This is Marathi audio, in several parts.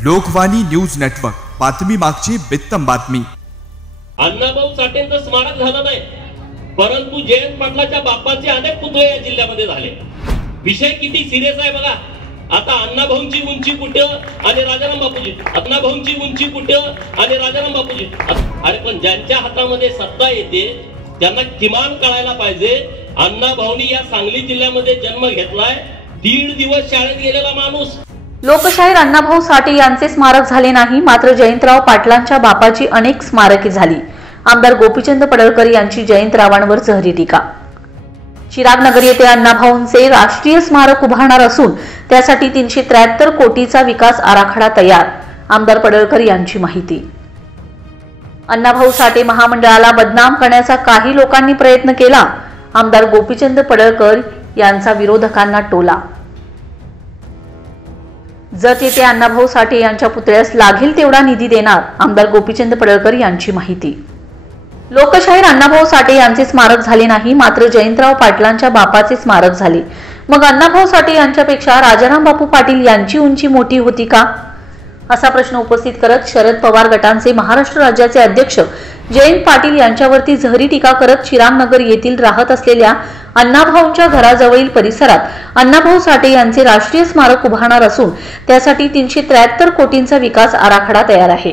लोकवाणी न्यूज नेटवर्क, बातमी मागची बित्तम बातमी। अण्णाभाऊ साठेंचं स्मारक झालं नाही, परंतु जयंत पाटलाच्या बापाचे अनेक पुतळे या जिल्ह्यामध्ये झाले। विषय किती सिरियस आहे बघा। आता अण्णाभाऊंची उंची कुठं आणि राजाराम बापूजी, अण्णाभाऊंची उंची कुठं आणि राजाराम बापूजी। अरे पण ज्यांच्या हातामध्ये सत्ता येते त्यांना किमान कळायला पाहिजे, अण्णाभाऊंनी या सांगली जिल्ह्यामध्ये जन्म घेतलाय, 1.5 दिवस शाळेत गेलेला माणूस। लोकशाहीर अण्णाभाऊ साठे यांचे स्मारक झाले नाही, मात्र जयंतराव पाटलांच्या बापाची अनेक स्मारके झाली। आमदार गोपीचंद पडळकर यांची जयंतरावांवर जहरी टीका। चिरागनगर येथे अण्णाभाऊंचे राष्ट्रीय स्मारक उभारणार असून त्यासाठी 373 कोटीचा विकास आराखडा तयार। आमदार पडळकर यांची माहिती। अण्णाभाऊ साठे महामंडळाला बदनाम करण्याचा काही लोकांनी प्रयत्न केला। आमदार गोपीचंद पडळकर यांचा विरोधकांना टोला। जत येथे अण्णाभाऊ साठे यांच्या पुतळ्यास लागेल तेवढा निधी देणार। आमदार गोपीचंद पडळकर यांची माहिती। लोकशाहीर अण्णाभाऊ साठे यांचे स्मारक झाले नाही, मात्र जयंतराव पाटलांच्या बापाचे स्मारक झाले। मग अण्णाभाऊ साठे यांच्यापेक्षा राजाराम बापू पाटील यांची उंची मोठी होती का, असा प्रश्न उपस्थित करत शरद पवार गटांचे महाराष्ट्र राज्याचे अध्यक्ष जयंत पाटील यांच्यावरती जहरी टीका करत चिरागनगर येथील राहत असलेल्या अण्णाभाऊंच्या घराजवळील परिसरात अण्णाभाऊ साठे यांचे राष्ट्रीय स्मारक उभारणार असून त्यासाठी 373 कोटींचा विकास आराखडा तयार आहे।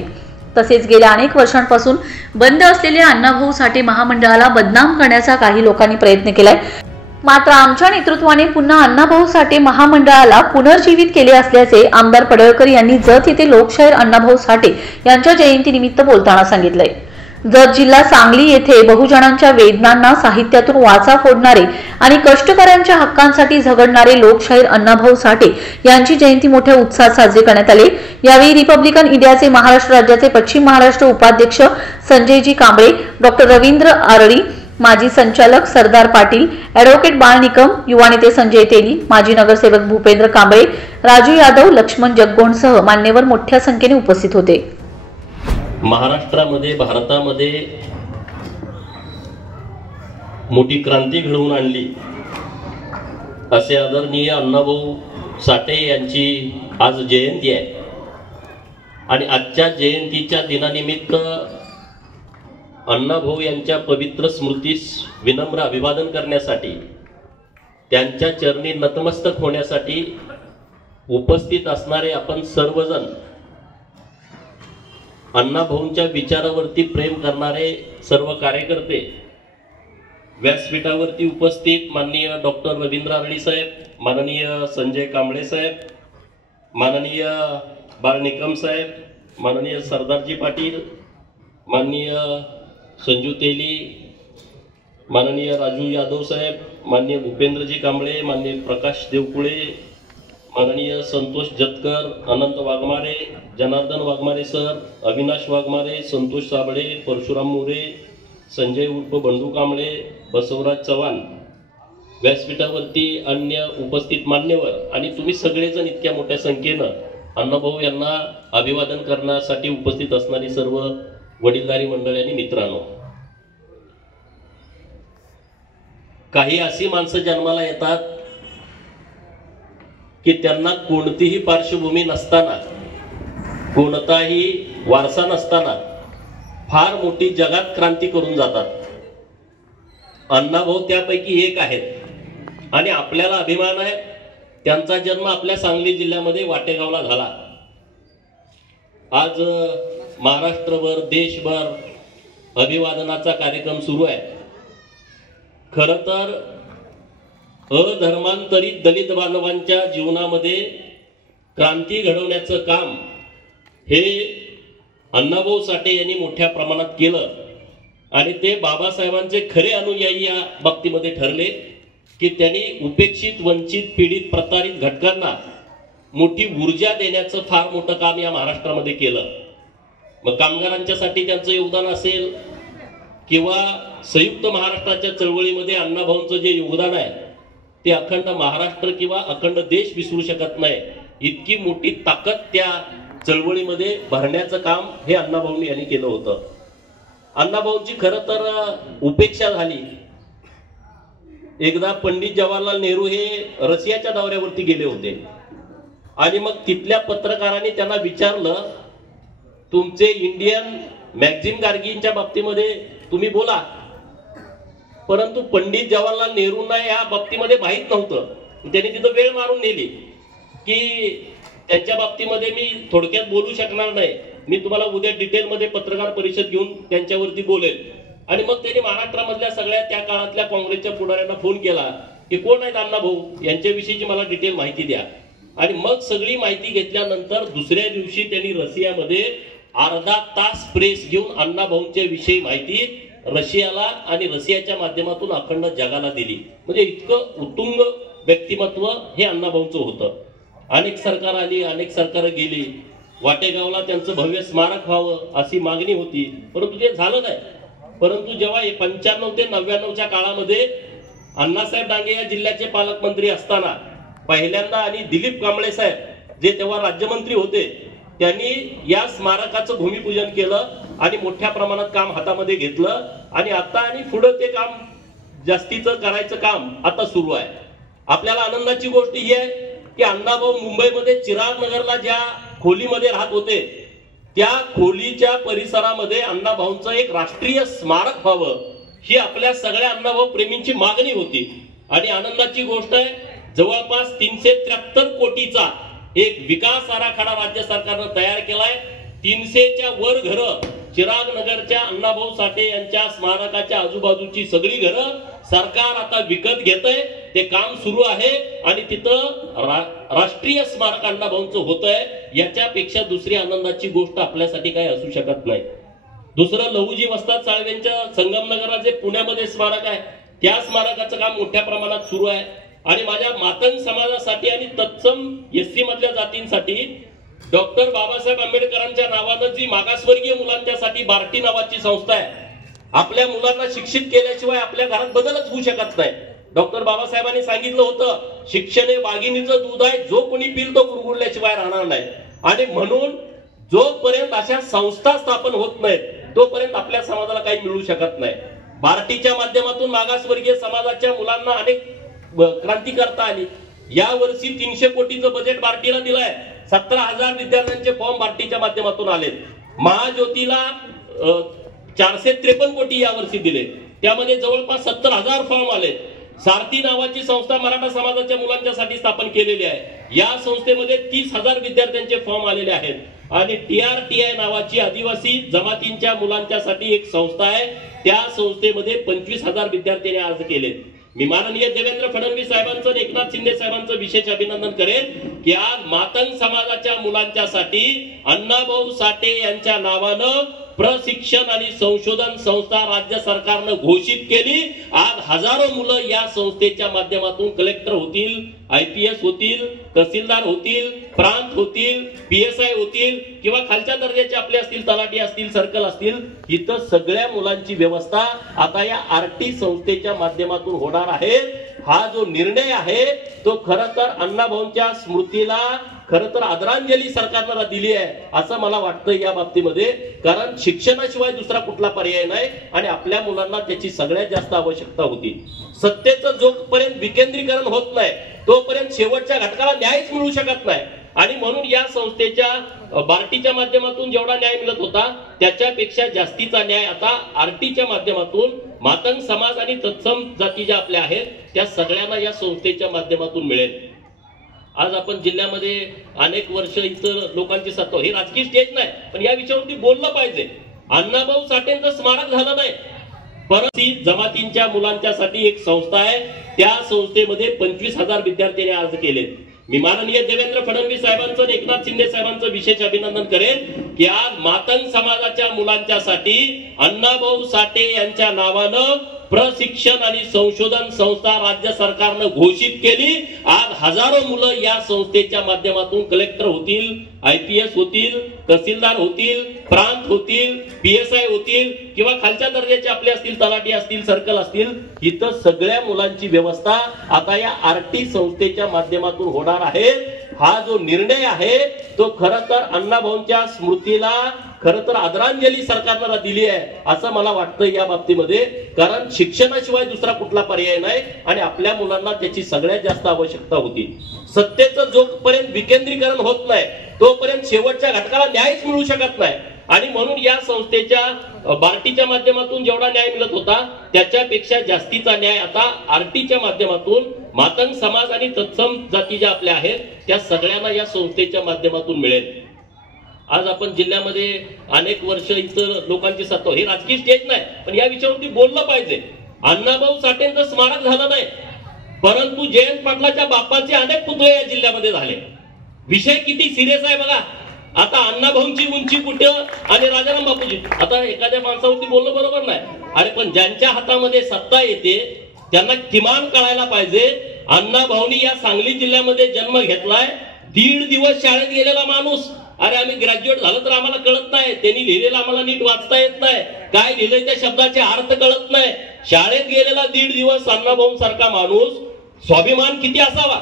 तसेच गेल्या अनेक वर्षांपासून बंद असलेल्या अण्णाभाऊ साठे महामंडळाला बदनाम करण्याचा काही लोकांनी प्रयत्न केलाय, मात्र आमच्या नेतृत्वाने पुन्हा अण्णाभाऊ साठे महामंडळाला पुनर्जीवित केले असल्याचे आमदार पडळकर यांनी जत येथे लोकशाहीर अण्णाभाऊ साठे यांच्या जयंतीनिमित्त बोलताना सांगितलंय। जत जिल्हा सांगली येथे बहुजनांच्या वेदनांना साहित्यातून वाचा फोडणारे आणि कष्टकऱ्यांच्या हक्कांसाठी झगडणारे लोकशाहीर अण्णाभाऊ साठे यांची जयंती मोठ्या उत्साहात साजरी करण्यात आली। यावेळी रिपब्लिकन इंडियाचे महाराष्ट्र राज्याचे पश्चिम महाराष्ट्र उपाध्यक्ष संजयजी कांबळे, डॉक्टर रवींद्र आरळी, माजी संचालक सरदार पाटील, ॲडव्होकेट बाळ निकम, युवा नेते संजय तेली, माजी नगरसेवक भूपेंद्र कांबळे, राजू यादव, लक्ष्मण जगगोंडसह मान्यवर मोठ्या संख्येने उपस्थित होते। महाराष्ट्रामध्ये, भारतामध्ये मोठी क्रांती घडवून आणली असे आदरणीय अण्णाभाऊ साठे यांची आज जयंती आहे आणि आजच्या जयंतीच्या दिनानिमित्त अण्णाभाऊ यांच्या पवित्र स्मृतीस विनम्र अभिवादन करण्यासाठी, त्यांच्या चरणी नतमस्तक होण्यासाठी उपस्थित असणारे आपण सर्वजण, अण्णाभाऊंच्या विचारावरती प्रेम करणारे सर्व कार्यकर्ते, व्यासपीठावरती उपस्थित माननीय डॉक्टर रवींद्र आरळी साहेब, माननीय संजय कांबळे साहेब, माननीय बाळ निकम साहेब, माननीय सरदारजी पाटील, माननीय संजू तेली, माननीय राजू यादव साहेब, माननीय भूपेंद्रजी कांबळे, माननीय प्रकाश देवकुळे, माननीय संतोष जतकर, अनंत वाघमारे, जनार्दन वाघमारे सर, अविनाश वाघमारे, संतोष साबळे, परशुराम मोरे, संजय उर्फ बंडू कांबळे, बसवराज चव्हाण, व्यासपीठावरती अन्य उपस्थित मान्यवर आणि तुम्ही सगळेजण इतक्या मोठ्या संख्येनं अण्णाभाऊ यांना अभिवादन करण्यासाठी उपस्थित असणारी सर्व वडीलधारी मंडळी आणि मित्रांनो, काही अशी माणसं जन्माला येतात की त्यांना कोणतीही पार्श्वभूमी नसताना, कोणताही वारसा नसताना फार मोठी जगात क्रांती करून जातात। अण्णाभाऊ त्यापैकी एक आहेत आणि आपल्याला अभिमान आहे, त्यांचा जन्म आपल्या सांगली जिल्ह्यामध्ये वाटेगावला झाला। आज महाराष्ट्रभर, देशभर अभिवादनाचा कार्यक्रम सुरू आहे। खरं तर अधर्मांतरित दलित बांधवांच्या जीवनामध्ये क्रांती घडवण्याचं काम हे अण्णाभाऊ साठे यांनी मोठ्या प्रमाणात केलं आणि ते बाबासाहेबांचे खरे अनुयायी या बाबतीमध्ये ठरले की त्यांनी उपेक्षित, वंचित, पीडित, प्रतारित घटकांना मोठी ऊर्जा देण्याचं फार मोठं काम या महाराष्ट्रामध्ये केलं। मग कामगारांच्यासाठी त्यांचं योगदान असेल किंवा संयुक्त महाराष्ट्राच्या चळवळीमध्ये अण्णाभाऊंचं जे योगदान आहे ते अखंड महाराष्ट्र किंवा अखंड देश विसरू शकत नाही। इतकी मोठी ताकद त्या चळवळीमध्ये भरण्याचं काम हे अण्णाभाऊंनी यांनी केलं होतं। अण्णाभाऊंची खरं तर उपेक्षा झाली। एकदा पंडित जवाहरलाल नेहरू हे रशियाच्या दौऱ्यावरती गेले होते आणि मग तिथल्या पत्रकारांनी त्यांना विचारलं, तुमचे इंडियन मॅगझिन गार्गींच्या बाबतीमध्ये तुम्ही बोला, परंतु पंडित जवाहरलाल नेहरूंना या बाबतीमध्ये माहीत नव्हतं. त्यांनी तिथं वेळ मारून नेली की त्यांच्या बाबतीमध्ये मी थोडक्यात बोलू शकणार नाही, मी तुम्हाला उद्या डिटेलमध्ये पत्रकार परिषद घेऊन त्यांच्यावरती बोलेल. आणि मग त्यांनी महाराष्ट्रामधल्या सगळ्या त्या काळातल्या काँग्रेसच्या पुढाऱ्यांना फोन केला की कोण आहेत अण्णाभाऊ, यांच्याविषयीची मला डिटेल माहिती द्या. आणि मग सगळी माहिती घेतल्यानंतर दुसऱ्या दिवशी त्यांनी रशियामध्ये अर्धा तास प्रेस घेऊन अण्णाभाऊंच्या विषयी माहिती रशियाला आणि रशियाच्या माध्यमातून अखंड जगाला दिली. म्हणजे इतकं उत्तुंग व्यक्तिमत्व हे अण्णाभाऊंचं होतं. अनेक सरकार आली, अनेक सरकार गेली. वाटेगावला त्यांचं भव्य स्मारक व्हावं अशी मागणी होती, परंतु ते झालं नाही. परंतु जेव्हा 95 ते 99च्या काळामध्ये अण्णासाहेब डांगे या जिल्ह्याचे पालकमंत्री असताना पहिल्यांदा आणि दिलीप कांबळे साहेब जे तेव्हा राज्यमंत्री होते, त्यांनी या स्मारकाचं भूमिपूजन केलं आणि मोठ्या प्रमाणात काम हातामध्ये घेतलं. आणि आता आणि पुढे ते काम जास्तीचं करायचं काम आता सुरू आहे. आपल्याला आनंदाची गोष्ट ही आहे की अण्णाभाऊ मुंबईमध्ये चिराग नगरला ज्या खोलीमध्ये राहत होते, त्या खोलीच्या परिसरामध्ये अण्णाभाऊंचं एक राष्ट्रीय स्मारक व्हावं ही आपल्या सगळ्या अण्णाभाऊ प्रेमींची मागणी होती. आणि आनंदाची गोष्ट आहे, जवळपास 373 कोटीचा एक विकास आराखडा राज्य सरकारनं तयार केलाय. 300च्या वर घरं चिराग नगरच्या अण्णाभाऊ साठे यांच्या स्मारकाच्या आजूबाजूची सगळी घरं सरकार आता विकत घेतंय. ते काम सुरू आहे आणि तिथं राष्ट्रीय स्मारक अण्णाभाऊंचं होतंय. याच्यापेक्षा दुसरी आनंदाची गोष्ट आपल्यासाठी काही असू शकत नाही. दुसरं, लहुजी वस्ताद साळवेंच्या संगमनगरला जे पुण्यामध्ये स्मारक आहे, त्या स्मारकाचं काम मोठ्या प्रमाणात सुरू आहे. आणि माझ्या मातंग समाजासाठी आणि तत्सम एससी मधल्या जातींसाठी डॉक्टर बाबासाहेब आंबेडकरांच्या नावानं जी मागासवर्गीय मुलांच्यासाठी बार्टी नावाची संस्था आहे, आपल्या मुलांना शिक्षित केल्याशिवाय आपल्या घरात बदलच होऊ शकत नाही. डॉक्टर बाबासाहेबांनी सांगितलं होतं, शिक्षण हे वाघिणीचं दूध आहे, जो कोणी पिल तो गुरगुरल्याशिवाय राहणार नाही. आणि म्हणून जोपर्यंत अशा संस्था स्थापन होत नाहीत, तोपर्यंत आपल्या समाजाला काही मिळू शकत नाही. बार्टीच्या माध्यमातून मागासवर्गीय समाजाच्या मुलांना अनेक क्रांती करता आली. या वर्षी 300 कोटीचं बजेट बार्टीला दिलंय. 17,000 विद्यार्थ्यांचे फॉर्म बार्टीच्या माध्यमातून आले. महाज्योतीला 453 कोटी यावर्षी दिले, त्यामध्ये जवळपास 70,000 फॉर्म आले. सारथी नावाची संस्था मराठा समाजाच्या मुलांच्यासाठी स्थापन केलेली आहे. या संस्थेमध्ये 30,000 विद्यार्थ्यांचे फॉर्म आलेले आहेत. आणि TRTI नावाची आदिवासी जमातींच्या मुलांच्यासाठी एक संस्था आहे, त्या संस्थेमध्ये 25,000 विद्यार्थ्यांनी अर्ज केले. मी माननीय देवेंद्र फडणवीस साहेबांचं आणि एकनाथ शिंदे साहेबांचं विशेष अभिनंदन करेन की आज मातंग समाजाच्या मुलांच्यासाठी अण्णाभाऊ साठे यांच्या नावानं प्रशिक्षण आणि संशोधन संस्था राज्य सरकारनं घोषित केली. आज हजारो मुलं या संस्थेच्या माध्यमातून कलेक्टर होतील, IPS होतील, तहसीलदार होतील, प्रांत होतील, PSI होतील किंवा खालच्या दर्जाचे आपले असतील, तलाठी असतील, सर्कल असतील. इथं सगळ्या मुलांची व्यवस्था आता या RT संस्थेच्या माध्यमातून होणार आहे. हा जो निर्णय आहे तो खरं तर अण्णाभाऊंच्या स्मृतीला खरं तर आदरांजली सरकारला दिली आहे असं मला वाटतं या बाबतीमध्ये. कारण शिक्षणाशिवाय दुसरा कुठला पर्याय नाही आणि आपल्या मुलांना त्याची सगळ्यात जास्त आवश्यकता होती. सत्तेचं जोपर्यंत विकेंद्रीकरण होत नाही तोपर्यंत शेवटच्या घटकाला न्यायच मिळू शकत नाही. आणि म्हणून या संस्थेच्या बार्टीच्या माध्यमातून जेवढा न्याय मिळत होता त्याच्यापेक्षा जास्तीचा न्याय आता RTच्या माध्यमातून मातंग समाज आणि तत्सम जाती ज्या आपल्या आहेत त्या सगळ्यांना या संस्थेच्या माध्यमातून मिळेल. आज आपण जिल्ह्यामध्ये अनेक वर्ष इतर लोकांची सत्ता, हे राजकीय स्टेज नाही पण या विषयावरती बोललं पाहिजे. अण्णाभाऊ साठेंचं स्मारक झालं नाही, परंतु जमातींच्या मुलांच्यासाठी एक संस्था आहे, त्या संस्थेमध्ये 25,000 विद्यार्थ्यांनी अर्ज केले. मी माननीय देवेंद्र फडणवीस साहेबांचं आणि एकनाथ शिंदे साहेबांचं विशेष अभिनंदन करेन की आज मातंग समाजाच्या मुलांच्यासाठी अण्णाभाऊ साठे यांच्या नावानं प्रशिक्षण आणि संशोधन संस्था राज्य सरकारनं घोषित केली. आज हजारो मुलं या संस्थेच्या माध्यमातून कलेक्टर होतील, IPS होतील, तहसीलदार होतील, प्रांत होतील, PSI होतील किंवा खालच्या दर्जाचे आपले असतील, तलाठी असतील, सर्कल असतील. इथं सगळ्या मुलांची व्यवस्था आता या RT संस्थेच्या माध्यमातून होणार आहे. हा जो निर्णय आहे तो खरं तर अण्णाभाऊंच्या स्मृतीला खरं तर आदरांजली सरकारला दिली आहे असं मला वाटतं या बाबतीमध्ये. कारण शिक्षणाशिवाय दुसरा कुठला पर्याय नाही आणि आपल्या मुलांना त्याची सगळ्यात जास्त आवश्यकता होती. सत्तेचं जोपर्यंत विकेंद्रीकरण होत नाही तोपर्यंत शेवटच्या घटकाला न्यायच मिळू शकत नाही. आणि म्हणून या संस्थेच्या बार्टीच्या माध्यमातून जेवढा न्याय मिळत होता त्याच्यापेक्षा जास्तीचा न्याय आता आरटीच्या माध्यमातून मातंग समाज आणि तत्सम जाती ज्या आपल्या आहेत त्या सगळ्यांना या संस्थेच्या माध्यमातून मिळेल. आज आपण जिल्ह्यामध्ये अनेक वर्ष इतर लोकांची सत्ता, हे राजकीय स्टेज नाही पण या विषयावरती बोललं पाहिजे. अण्णाभाऊ साठेंचं स्मारक झालं नाही परंतु जयंत पाटलाच्या बापाचे अनेक पुतळे या जिल्ह्यामध्ये झाले. विषय किती सिरियस आहे बघा. आता अण्णाभाऊंची उंची कुठं आणि राजाराम बापूजी, आता एखाद्या माणसावरती बोलणं बरोबर नाही. अरे पण ज्यांच्या हातामध्ये सत्ता येते त्यांना किमान कळायला पाहिजे. अण्णाभाऊंनी या सांगली जिल्ह्यामध्ये जन्म घेतलाय. 1.5 दिवस शाळेत गेलेला माणूस. अरे आम्ही ग्रॅज्युएट झालं तर आम्हाला कळत नाही, त्यांनी लिहिलेलं आम्हाला नीट वाचता येत नाही, काय लिहिलंय त्या शब्दाचे अर्थ कळत नाही. शाळेत गेलेला 1.5 दिवस अण्णाभाऊ सारखा माणूस, स्वाभिमान किती असावा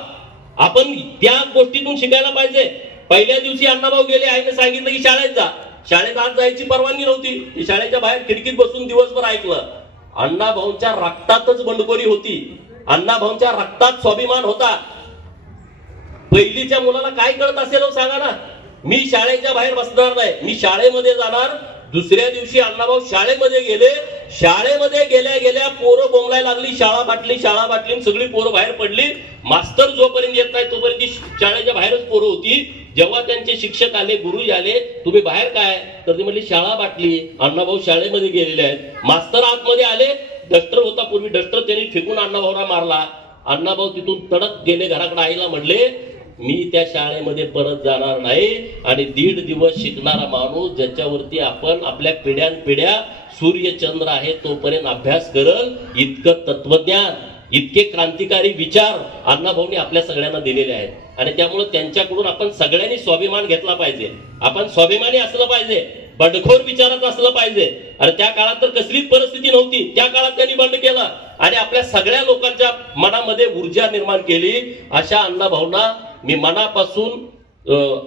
आपण त्या गोष्टीतून शिकायला पाहिजे. पहिल्या दिवशी अण्णाभाऊ गेले, आईने सांगितलं की शाळेत जा. शाळेत आज जायची परवानगी नव्हती. शाळेच्या बाहेर खिडकीत बसून दिवसभर ऐकलं. अण्णाभाऊंच्या रक्तातच बंडखोरी होती. अण्णाभाऊंच्या रक्तात स्वाभिमान होता. पहिलीच्या मुलाला काय कळत असेल सांगा ना. मी शाळेच्या बाहेर बसणार नाही, मी शाळेमध्ये जाणार. दुसऱ्या दिवशी अण्णाभाऊ शाळेमध्ये गेले. शाळेमध्ये गेल्या गेल्या पोरं बोंबलायला लागली, शाळा बाटली सगळी पोरं बाहेर पडली. मास्तर जोपर्यंत येत नाही तोपर्यंत ती शाळेच्या बाहेरच पोरं होती. जेव्हा त्यांचे शिक्षक आले, गुरुजी आले, तुम्ही बाहेर काय, तर ती म्हणली शाळा बाटली, अण्णाभाऊ शाळेमध्ये गेलेले आहेत. मास्तर आतमध्ये आले, डस्टर होता पूर्वी, डस्टर त्यांनी फेकून अण्णाभाऊला मारला. अण्णाभाऊ तिथून तडक गेले घराकडे. आईला म्हणले मी त्या शाळेमध्ये परत जाणार नाही. आणि 1.5 दिवस शिकणारा माणूस ज्याच्यावरती आपण आपल्या पिढ्यानपिढ्या सूर्यचंद्र आहे तोपर्यंत अभ्यास करल, इतकं तत्वज्ञान, इतके क्रांतिकारी विचार अण्णाभाऊंनी आपल्या सगळ्यांना दिलेले आहेत. आणि त्यामुळे त्यांच्याकडून आपण सगळ्यांनी स्वाभिमान घेतला पाहिजे. आपण स्वाभिमानी असलं पाहिजे, बंडखोर विचारात असलं पाहिजे. आणि त्या काळात तर कसलीच परिस्थिती नव्हती. त्या काळात त्यांनी बंड केलं आणि आपल्या सगळ्या लोकांच्या मनामध्ये ऊर्जा निर्माण केली. अशा अण्णाभाऊंना मी मनापासून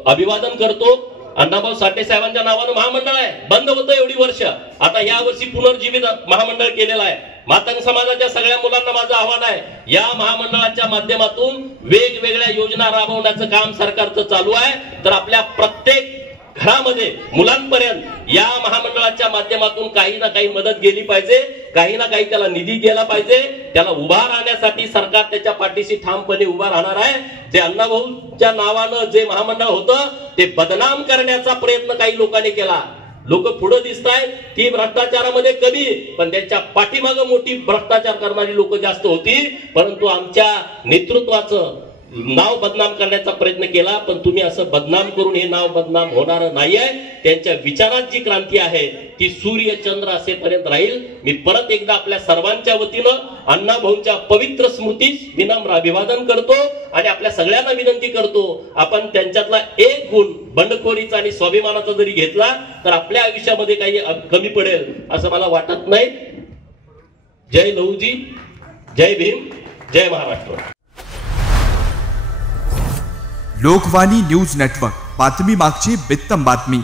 अभिवादन करतो. अण्णाभाऊ साठे साहेबांच्या नावानं महामंडळ आहे, बंद होतं एवढी वर्ष, आता या वर्षी पुनर्जीवित महामंडळ केलेलं आहे. मातंग समाजाच्या सगळ्या मुलांना माझं आव्हान आहे, या महामंडळाच्या माध्यमातून वेगवेगळ्या योजना राबवण्याचं काम सरकारचं चालू आहे. तर आपल्या प्रत्येक घरामध्ये मुलांपर्यंत या महामंडळाच्या माध्यमातून काही ना काही मदत गेली पाहिजे, काही ना काही त्याला निधी गेला पाहिजे. त्याला उभा राहण्यासाठी सरकार त्याच्या पाठीशी ठामपणे उभा राहणार आहे. जे अण्णाभाऊच्या नावानं जे महामंडळ होतं ते बदनाम करण्याचा प्रयत्न काही लोकांनी केला. लोक पुढे दिसत आहेत ती भ्रष्टाचारामध्ये कमी, पण त्यांच्या पाठीमागे मोठी भ्रष्टाचार करणारी लोक जास्त होती. परंतु आमच्या नेतृत्वाचं नाव बदनाम करण्याचा प्रयत्न केला, पण तुम्ही असं बदनाम करून हे नाव बदनाम होणार नाहीये. त्यांच्या विचारात जी क्रांती आहे ती सूर्य चंद्र असेपर्यंत राहील. मी परत एकदा आपल्या सर्वांच्या वतीनं अण्णाभाऊंच्या पवित्र स्मृतीस विनम्र अभिवादन करतो आणि आपल्या सगळ्यांना विनंती करतो, आपण त्यांच्यातला एक गुण बंडखोरीचा आणि स्वाभिमानाचा जरी घेतला तर आपल्या आयुष्यामध्ये काही कमी पडेल असं मला वाटत नाही. जय लहूजी, जय भीम, जय महाराष्ट्र. लोकवाणी न्यूज नेटवर्क, बातमी मागची बित्तम बातमी.